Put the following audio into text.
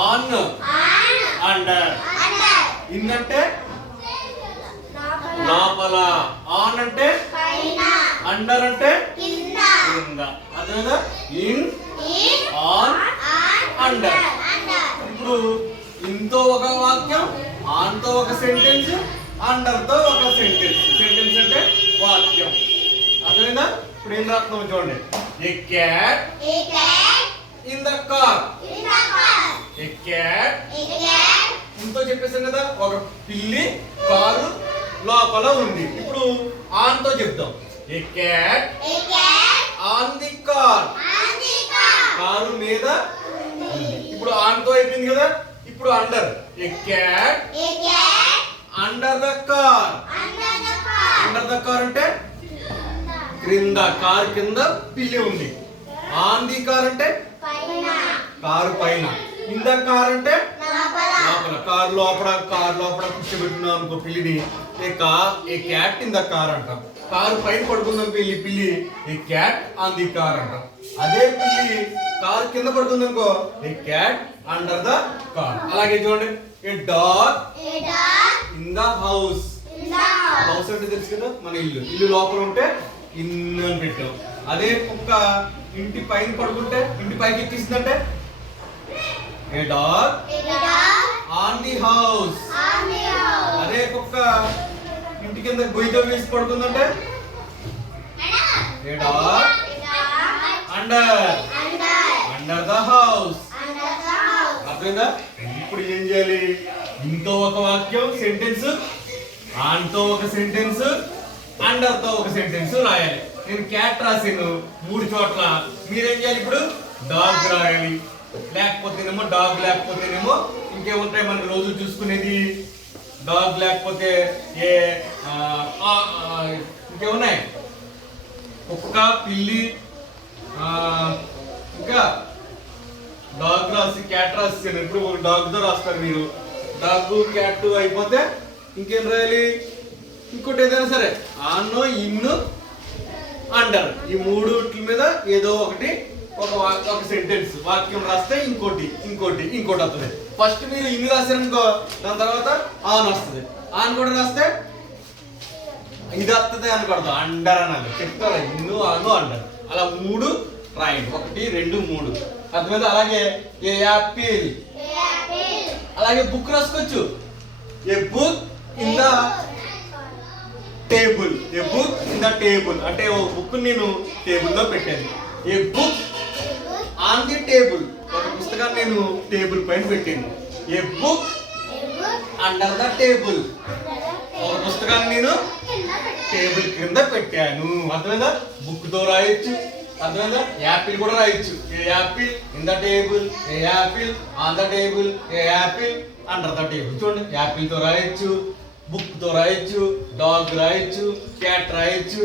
On under. In అంటే లోపల, on అంటే అండర్ అంటే కింద. అదేనా ఇన్ ఆన్ అండర్. ఇప్పుడు ఇంతో ఒక వాక్యం, ఆన్ తో ఒక సెంటెన్స్, అండర్ తో ఒక సెంటెన్స్. సెంటెన్స్ అంటే వాక్యం. అదేనా? ఇప్పుడు ఏం రాస్తున్నాం చూడండి. A cat in the car. A cat ఇంతో చెప్పేసాం కదా, ఒక పిల్లి కారు లోపల ఉంది. ఇప్పుడు ఆన్ తో చెప్తాం. A cat on the car. Car మీద ఉంది. ఇప్పుడు ఆన్ తో అయిపోయింది కదా. ఇప్పుడు under. A cat under the car. Under the car అంటే క్రింద, కారు కింద పిల్లి ఉంది. ఆన్ ది కార్ అంటే కారు పైన. ఇన్ ద కార్ అంటే లోపల, కారు లోపల కూర్చోబెట్టున్నాం అనుకో పిల్లిని. A cat in the car అంటాం. కారు పైన పడుకుందాం పిల్లి a cat on the car అంటాం. అదే పిల్లి కారు కింద పడుకుంది అనుకో, a cat under the car. అలాగే చూడండి. A dog in the house. House అంటే తెలుసు కదా, మన ఇల్లు లోపల ఉంటే ఇన్ అని పెట్టాం. అదే కుక్క ఇంటి పైన పడుకుంటే, ఇంటి పైకి ఎక్కిస్తుందంటే ఏ డాగ్ ఆన్ ది హౌస్. అదే కుక్క ఇంటి కింద గొయ్యితో వేసి పడుతుందంటే ఏ డాగ్ అండర్ ద హౌస్. అర్థమైందా? ఇప్పుడు ఏం చేయాలి? ఇంతో ఒక వాక్యం సెంటెన్స్, ఆన్ తో ఒక సెంటెన్స్, అండర్ తో ఒక సెంటెన్స్ రాయాలి. నేను క్యాట్ రాసాను 3 చోట్ల. మీరేం చేయాలి? ఇప్పుడు డాగ్ రాయాలి. లేకపోతేనేమో డాగ్, లేకపోతేనేమో ఇంకేముంటాయి మనకు రోజు చూసుకునేది. డాగ్ లేకపోతే ఇంకేమున్నాయి? కుక్క, పిల్లి, ఇంకా డాగ్ రాసి క్యాట్ రాసాను. ఇప్పుడు డాగ్ తో రాస్తారు మీరు. డాగ్ క్యాట్ అయిపోతే ఇంకేం రాయాలి? ఇంకోటి ఏదైనా సరే, ఆన్, ఇన్, అండర్, ఈ 3 మీద ఏదో ఒకటి ఒక సెంటెన్స్ వాక్యం రాస్తే ఇంకోటి వస్తుంది. ఫస్ట్ మీరు ఇన్ రాశారనుకో, దాని తర్వాత ఆన్ వస్తుంది. ఆన్ కూడా రాస్తే ఇది వస్తుంది అనుకోవద్దు, అండర్ అనాలి. చెప్తారా? ఇన్ను, ఆను, అండర్. అలా 3 రాయండి. 1 2 3. అర్థమైంది? అలాగే ఏ యాపిల్. అలాగే బుక్ రాసుకోవచ్చు. A book in the table. A book in the table అంటే ఓ బుక్ నేను టేబుల్ లో పెట్టాను. A book on the table. ఒక పుస్తకాన్ని నేను టేబుల్ పైన పెట్టాను. A book under the table. ఒక పుస్తకాన్ని నేను టేబుల్ కింద పెట్టాను. అర్థమైందా? బుక్ తో రాయొచ్చు. అర్థమైందా? యాపిల్ కూడా రాయొచ్చు. A apple in the table. A apple on the table. A apple under the table. చూడండి, యాపిల్ తో రాయొచ్చు, బుక్ తో రాయొచ్చు, డాగ్ రాయొచ్చు, క్యాట్ రాయొచ్చు.